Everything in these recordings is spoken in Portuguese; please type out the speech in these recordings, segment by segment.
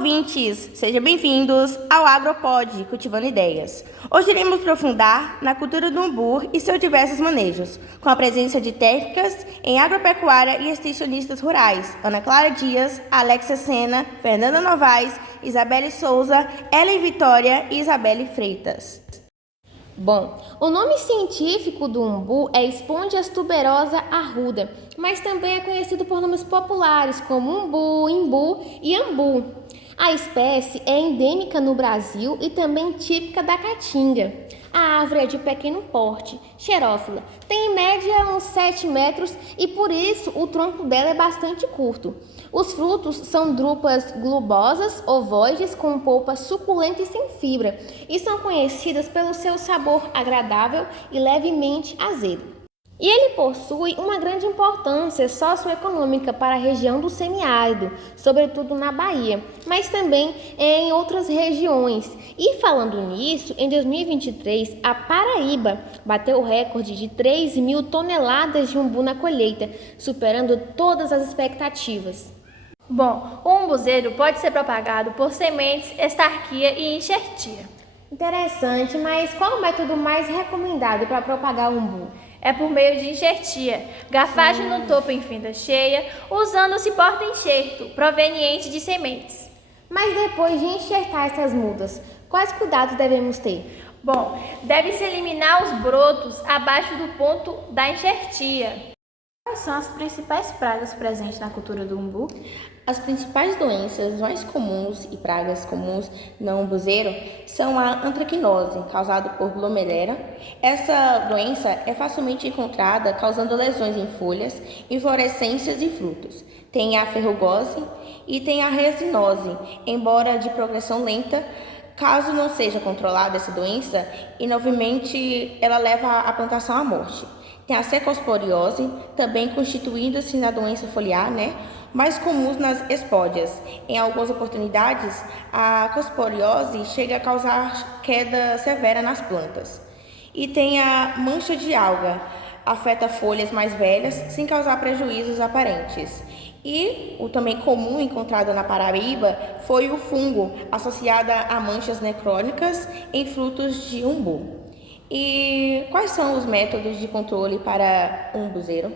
ouvintes! Sejam bem-vindos ao Agropod, Cultivando Ideias. Hoje iremos aprofundar na cultura do umbu e seus diversos manejos, com a presença de técnicas em agropecuária e extensionistas rurais, Ana Clara Dias, Alexia Sena, Fernanda Novaes, Isabelle Souza, Ellen Vitória e Isabelle Freitas. Bom, o nome científico do umbu é Spongias tuberosa arruda, mas também é conhecido por nomes populares como umbu, imbu e ambu. A espécie é endêmica no Brasil e também típica da Caatinga. A árvore é de pequeno porte, xerófila, tem em média uns 7 metros e por isso o tronco dela é bastante curto. Os frutos são drupas globosas, ovoides, com polpa suculenta e sem fibra, e são conhecidas pelo seu sabor agradável e levemente azedo. E ele possui uma grande importância socioeconômica para a região do semiárido, sobretudo na Bahia, mas também em outras regiões. E falando nisso, em 2023, a Paraíba bateu o recorde de 3.000 toneladas de umbu na colheita, superando todas as expectativas. Bom, o umbuzeiro pode ser propagado por sementes, estarquia e enxertia. Interessante, mas qual o método mais recomendado para propagar o umbu? É por meio de enxertia, garfagem no topo em fenda cheia, usando-se porta-enxerto, proveniente de sementes. Mas depois de enxertar essas mudas, quais cuidados devemos ter? Bom, deve-se eliminar os brotos abaixo do ponto da enxertia. Quais são as principais pragas presentes na cultura do umbu? As principais doenças mais comuns e pragas comuns no umbuzeiro são a antracnose, causada por glomerera. Essa doença é facilmente encontrada, causando lesões em folhas, inflorescências e frutos. Tem a ferrugose e tem a resinose, embora de progressão lenta. Caso não seja controlada essa doença, e novamente ela leva a plantação à morte. Tem a cercosporiose, também constituindo-se na doença foliar, mais comuns nas espódias. Em algumas oportunidades, a cosporiose chega a causar queda severa nas plantas. E tem a mancha de alga, afeta folhas mais velhas sem causar prejuízos aparentes. E o também comum encontrado na Paraíba foi o fungo, associado a manchas necrônicas em frutos de umbu. E quais são os métodos de controle para o umbuzeiro?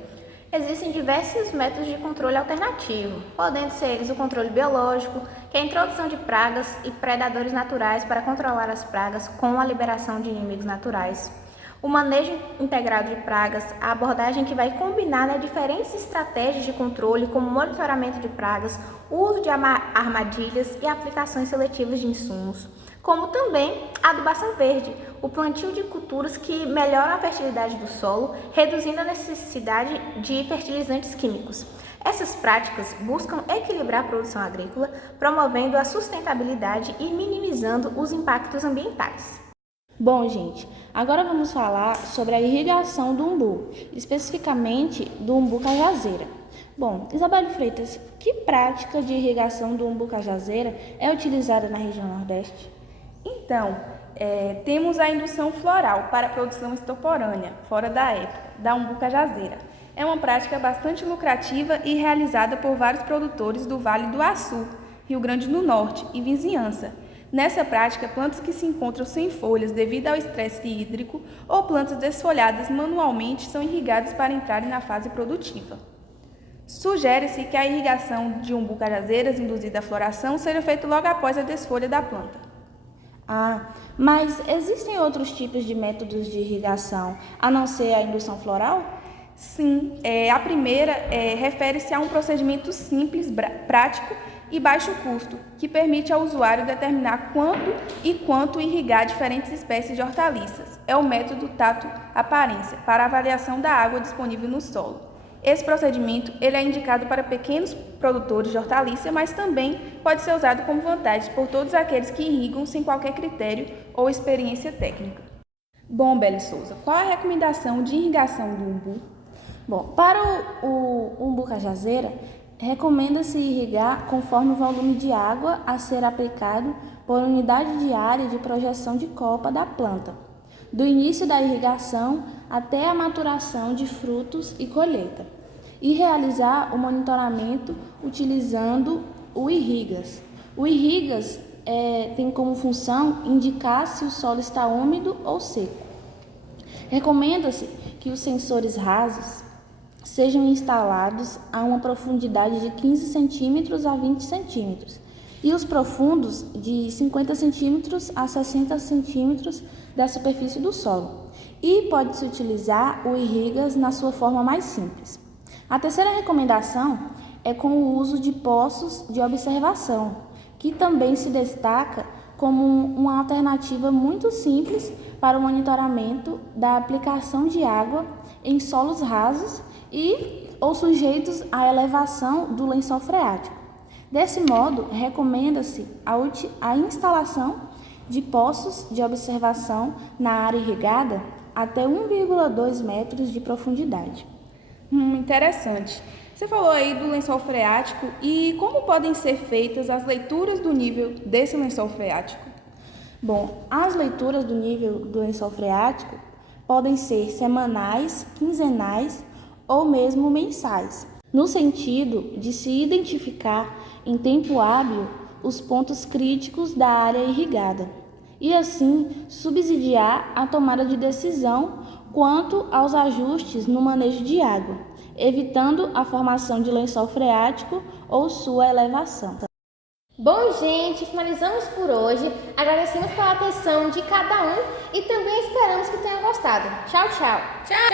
Existem diversos métodos de controle alternativo, podendo ser eles o controle biológico, que é a introdução de pragas e predadores naturais para controlar as pragas com a liberação de inimigos naturais. O manejo integrado de pragas, a abordagem que vai combinar diferentes estratégias de controle, como monitoramento de pragas, uso de armadilhas e aplicações seletivas de insumos, como também a adubação verde, o plantio de culturas que melhoram a fertilidade do solo, reduzindo a necessidade de fertilizantes químicos. Essas práticas buscam equilibrar a produção agrícola, promovendo a sustentabilidade e minimizando os impactos ambientais. Bom, gente, agora vamos falar sobre a irrigação do umbu, especificamente do umbu cajazeira. Bom, Isabelle Freitas, que prática de irrigação do umbu cajazeira é utilizada na região Nordeste? Então, temos a indução floral para a produção extemporânea, fora da época, da umbu cajazeira. É uma prática bastante lucrativa e realizada por vários produtores do Vale do Açu, Rio Grande do Norte e vizinhança. Nessa prática, plantas que se encontram sem folhas devido ao estresse hídrico ou plantas desfolhadas manualmente são irrigadas para entrarem na fase produtiva. Sugere-se que a irrigação de umbu cajazeiras induzida à floração seja feita logo após a desfolha da planta. Mas existem outros tipos de métodos de irrigação, a não ser a indução floral? Sim, a primeira refere-se a um procedimento simples, prático e baixo custo, que permite ao usuário determinar quando e quanto irrigar diferentes espécies de hortaliças. É o método tato-aparência, para avaliação da água disponível no solo. Esse procedimento ele é indicado para pequenos produtores de hortaliça, mas também pode ser usado como vantagem por todos aqueles que irrigam sem qualquer critério ou experiência técnica. Bom, Belle Souza, qual a recomendação de irrigação do umbu? Bom, para o umbu cajazeira, recomenda-se irrigar conforme o volume de água a ser aplicado por unidade diária de projeção de copa da planta, do início da irrigação até a maturação de frutos e colheita, e realizar o monitoramento utilizando o Irrigas, O irrigas tem como função indicar se o solo está úmido ou seco. Recomenda-se que os sensores rasos sejam instalados a uma profundidade de 15 centímetros a 20 centímetros e os profundos de 50 centímetros a 60 centímetros da superfície do solo. E pode-se utilizar o irrigas na sua forma mais simples. A terceira recomendação é com o uso de poços de observação, que também se destaca como uma alternativa muito simples para o monitoramento da aplicação de água em solos rasos ou sujeitos à elevação do lençol freático. Desse modo, recomenda-se a instalação de poços de observação na área irrigada até 1,2 metros de profundidade. Interessante. Você falou aí do lençol freático e como podem ser feitas as leituras do nível desse lençol freático? Bom, as leituras do nível do lençol freático podem ser semanais, quinzenais ou mesmo mensais, no sentido de se identificar em tempo hábil os pontos críticos da área irrigada e assim subsidiar a tomada de decisão quanto aos ajustes no manejo de água, evitando a formação de lençol freático ou sua elevação. Bom, gente, finalizamos por hoje. Agradecemos pela atenção de cada um e também esperamos que tenham gostado. Tchau, tchau! Tchau!